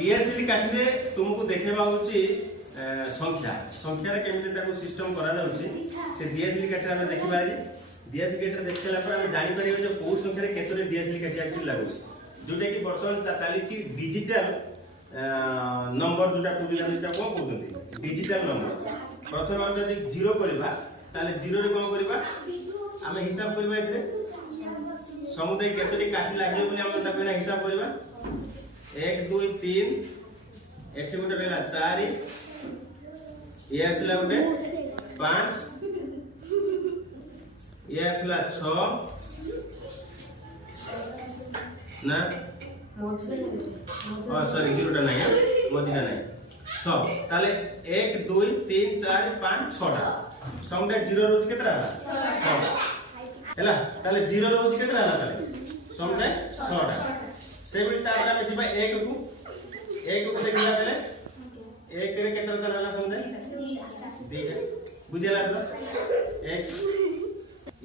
DSL काठी रे तुमको देखेबा होची संख्या संख्या रे केमिति ताको सिस्टम करा जाउची से डीएसएल काठी रे हम देखिबा जे डीएसएल काठी रे देखला पर हम जानि परिबे जे को संख्या रे केतरे डीएसएल काठी एक्चुअली लागुची जोटा कि वर्तमान चाली थी डिजिटल नंबर जोटा पूजला जोटा को कहउछथि डिजिटल नंबर प्रथम हम जदि 0 करबा ताले 0 रे कोन करबा हम हिसाब करबा एथरे समुदाय केतरी काठी लागियो बोली हम ताको हिसाब करबा 1 2 3 एठी गोटे रहला 4 ये आसला गोटे 5 ये आसला 6 ना सॉरी जीरोटा नहीं मझीटा नहीं 6 ताले 1 2 3 4 5 6 टा समुदाय 0 रोज केतरा 6 हैला ताले 0 रोज केतरा ताले समुदाय 6 टा सेबडी तापर हम जिबा 1 को देखला बेले 1 रे केतरा तला हला समुदाय 2 बुझेला तो 1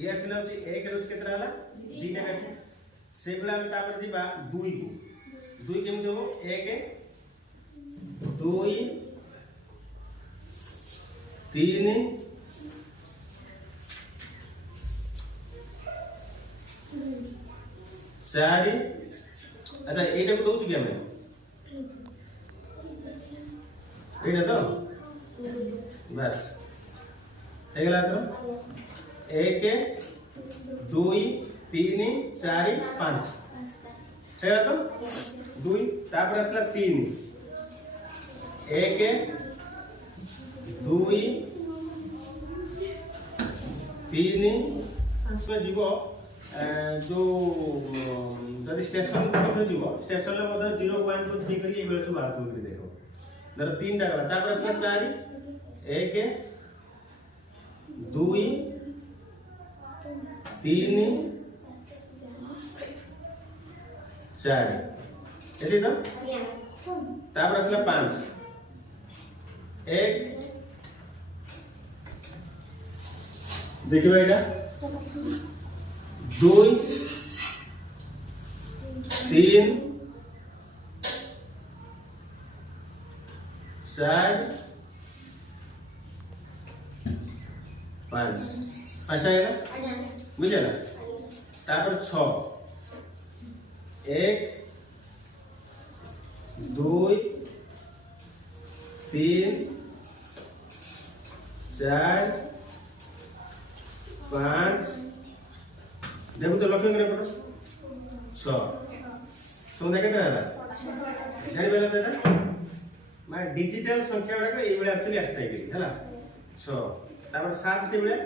ये असला होची 1 रोज केतरा हला 2 टा काठी सेबला हम तापर जिबा 2 को 2 केम देबो 1 2 3 4 अच्छा एटा को दउछु कि हमें एटा तो बस हेगला तो 1 2 3 4 5 हेगला तो 2 तापर असला 3 1 2 3 जीवो जो जदि स्टेशन को मध्य जीवो स्टेशन ले मध्य 0 1 2 3 करी एबे सब बाहर करी देखो धर 3 टा गला तापर असला 4 1 2 3 4 एती तो तापर असला 5 1 देखिबा एटा 2 3 4 5 अच्छा है ना बुझे ना तापर 6 1 2 3 4 5 देखो तो लक्ष्य करे पड़ो 6 समुदाय केते रहला जानि बेला बेटा माय डिजिटल संख्या वाला ए बेला एक्चुअली आस्ता है गेली हला 6 तापर 7 से बेला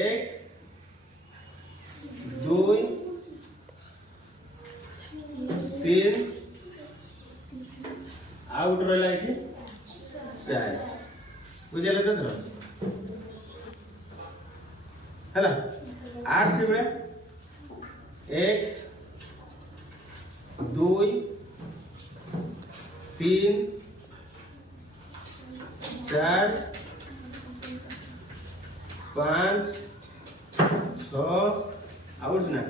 1 2 3 आउट रहला एठी 4 बुझेला तो हला 8 से बेला 1 2 3 4 5 6 आउट ना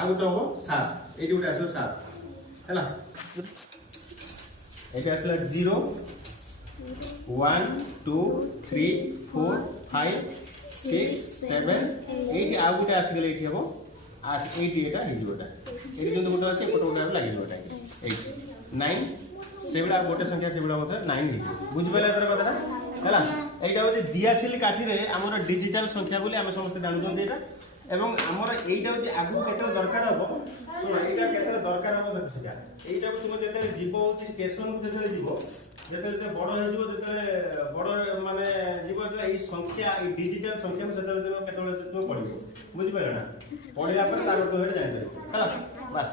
आउट हो 7 एटी उठे आसो 7 हला एटी आसला 0 1 2 3 4 5 6 7 8 आउ गुटे आसी गेले एठी हबो 8 8 एटा हि जोटा एठी जंतु गुटे अछि फोटो गुटे लागि जोटा 8 9 सेबडा गोटे संख्या सेबडा मते 9 हि बुझ पले तर कथा हला एटा होती दियासिल काठी रे हमर डिजिटल संख्या बोली हम समस्त जान जंत एटा एवं हमर एटा होती आगु केते दरकार हबो सुन एटा केते दरकार हबो देखिया एटा को तुम जेते जीवो होची स्टेशन को जेते जीवो जेते से बड़ हो जीवो जेते बड़ माने जीवो जे ई संख्या ई डिजिटल संख्या में सेते केते तुम पढिबो बुझि पाइला ना पढिला पर तार तो हेड जाय हला बस